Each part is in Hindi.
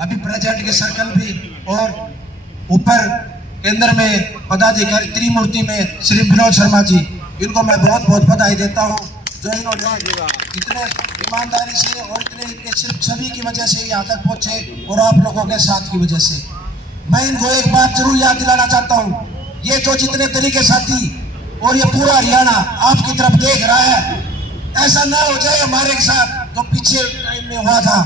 अभी प्रेसिडेंट के सर्कल भी और ऊपर केंद्र में पदाधिकारी त्रिमूर्ति में श्री विनोद शर्मा जी, इनको मैं बहुत बहुत बधाई देता हूँ जो इन्होंने इतने ईमानदारी से और इतने इनके सिर्फ सभी की वजह से यहाँ तक पहुँचे और आप लोगों के साथ की वजह से। मैं इनको एक बात जरूर याद दिलाना चाहता हूँ, ये जो जितने तरीके साथी और ये पूरा हरियाणा आपकी तरफ देख रहा है, ऐसा ना हो जाए हमारे साथ तो पीछे टाइम में हुआ था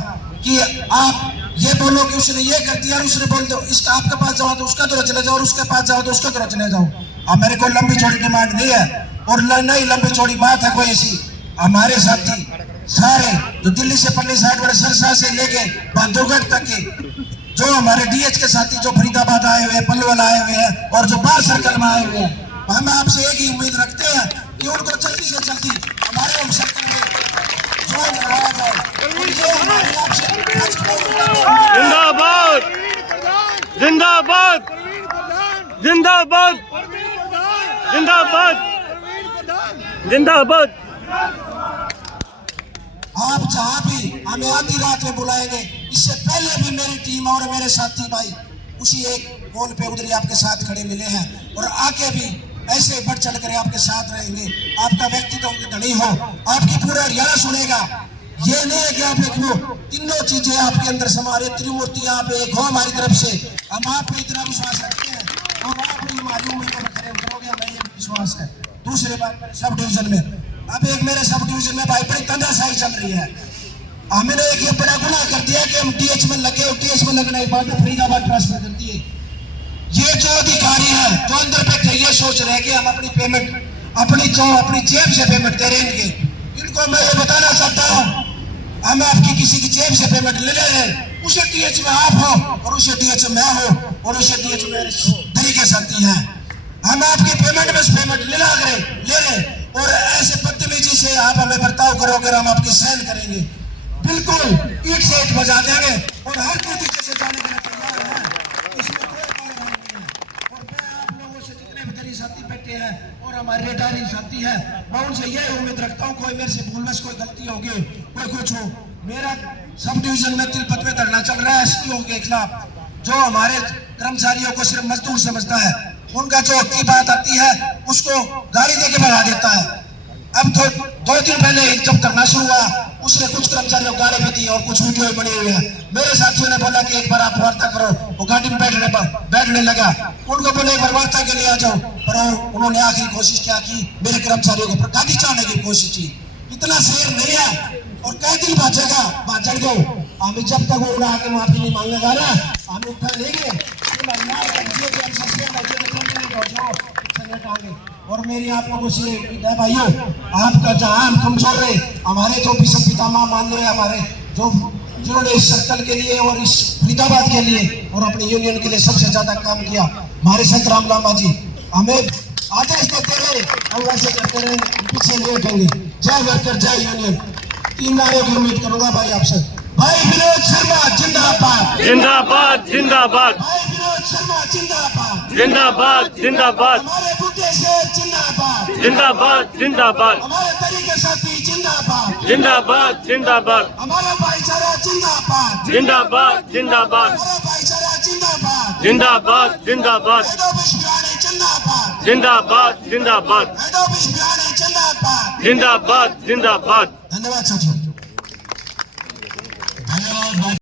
कि आप ये बोलो कि उसने ये कर दिया और उसने बोल दो इसका आपके पास जाओ तो उसका तरह चले जाओ और उसके पास जाओ तो उसका तरह चले जाओ। अब मेरे को लंबी चौड़ी डिमांड नहीं है और नहीं लंबी चौड़ी बात है कोई ऐसी। हमारे साथी सारे जो दिल्ली से पल्ली साइड वाले सरसा से लेके बहादुरगढ़ तक के जो हमारे डीएच के साथी जो फरीदाबाद आए हुए हैं, पलवल आए हुए हैं और जो बाहर सर्कल में आए हुए हैं, हम आपसे एक ही उम्मीद रखते हैं कि उनको जल्दी से जल्दी हमारे हम सर्कल में ज्वाइन करवाया जाए। जिंदाबाद जिंदाबाद जिंदाबाद जिंदाबाद जिंदाबाद। आप जहाँ भी हमें आधी रात में बुलाएंगे, इससे पहले भी मेरी टीम और मेरे साथी भाई उसी एक कॉल पे उधर आपके साथ खड़े मिले हैं और आके भी ऐसे बढ़ चढ़ कर आपके साथ रहेंगे। आपका व्यक्तित्व धनी हो, आपकी पूरा हरियाणा सुनेगा। ये नहीं है कि आप एक हो, तीनों चीजें आपके अंदर समा रहे, त्रिमूर्ति आप एक हो हमारी तरफ से। हम आप पे इतना विश्वास रखते हैं और आप भी हमारी उम्मीदों में खड़े उतरोगे, हमें ये विश्वास है। दूसरी बात, मेरे सब डिवीजन में अब एक मेरे सब डिवीजन में भाई बड़ी तनाशाही चल रही है। हमने एक ये बड़ा गुनाह कर दिया कि हम टीएच में लगे और टीएच में लगने के बाद फरीदाबाद ट्रांसफर कर दिए। ये जो अधिकारी है जो अंदर बैठे ये सोच रहे हैं कि हम अपनी पेमेंट अपनी जेब से पेमेंट दे रहे हैं इनको मैं ये बताना चाहता हूँ, हम आपकी किसी की जेब से पेमेंट ले रहे हैं। उसे टीएच में आप हो और उसे टीएच में मैं हो और उसे टीएच में तरीके साथी हैं। हम आपकी पेमेंट में पेमेंट ले रहे और ऐसे बदतमीजी से आप हमें बर्ताव करोगे और हम आपकी सहन करेंगे, बिल्कुल ईट से ईट बजा देंगे और हर तरीके से जाने के लिए तैयार है। इसमें कोई बात नहीं है। और मैं आप लोगों से जितने भी तरीके साथी बैठे हैं और हमारे रेडारी साथी हैं, मैं उनसे यह उम्मीद रखता हूँ कोई मेरे से भूलवश कोई गलती होगी, कोई कुछ हो। मेरा सब डिवीजन में तिलपत में धरना चल रहा है एसटीओ के खिलाफ, जो हमारे कर्मचारियों को सिर्फ मजदूर समझता है, उनका जो हकी बात आती है उसको गाड़ी देके भगा देता है। अब तो 2 दिन पहले जब धरना शुरू हुआ उसने कुछ कर्मचारियों को गाली भी दी और कुछ वीडियो बनी हुई है। मेरे साथियों ने बोला कि एक बार आप वार्ता करो, वो गाड़ी में बैठने लगा। उनको बोले एक बार वार्ता के लिए आ जाओ, पर उन्होंने आखिरी कोशिश क्या की, मेरे कर्मचारियों को गाड़ी चढ़ाने की कोशिश की। इतना शेर नहीं है और कई दिन भाजेगा भाजड़ गो। हमें जब तक वो आके माफी नहीं मांगेगा ना, हम उठा लेंगे और मेरी आप लोगों से है भाइयों, आपका जहां हम कमजोर रहे, हमारे जो बिशप पितामह मान रहे हमारे जो जिन्होंने इस सर्कल के लिए और इस फरीदाबाद के लिए और अपनी यूनियन के लिए सबसे ज्यादा काम किया, हमारे संत राम लामा जी हमें आदेश देते रहे, हम वैसे करते रहे, पीछे नहीं हटेंगे। जय वर्कर जय यूनियन। 3 नारों की उम्मीद करूंगा भाई आपसे। भाई विनोद शर्मा जिंदाबाद जिंदाबाद जिंदाबाद। भाई विनोद शर्मा जिंदाबाद जिंदाबाद जिंदाबाद। हमारे बूटे शेर जिंदाबाद जिंदाबाद जिंदाबाद। हमारे तरीके साथी जिंदाबाद जिंदाबाद जिंदाबाद। हमारा भाईचारा जिंदाबाद जिंदाबाद जिंदाबाद। हमारा भाईचारा जिंदाबाद जिंदाबाद जिंदाबाद। जिंदाबाद जिंदाबाद जिंदाबाद। जिंदाबाद। जिंदाबाद जिंदाबाद। धन्यवाद साथियों।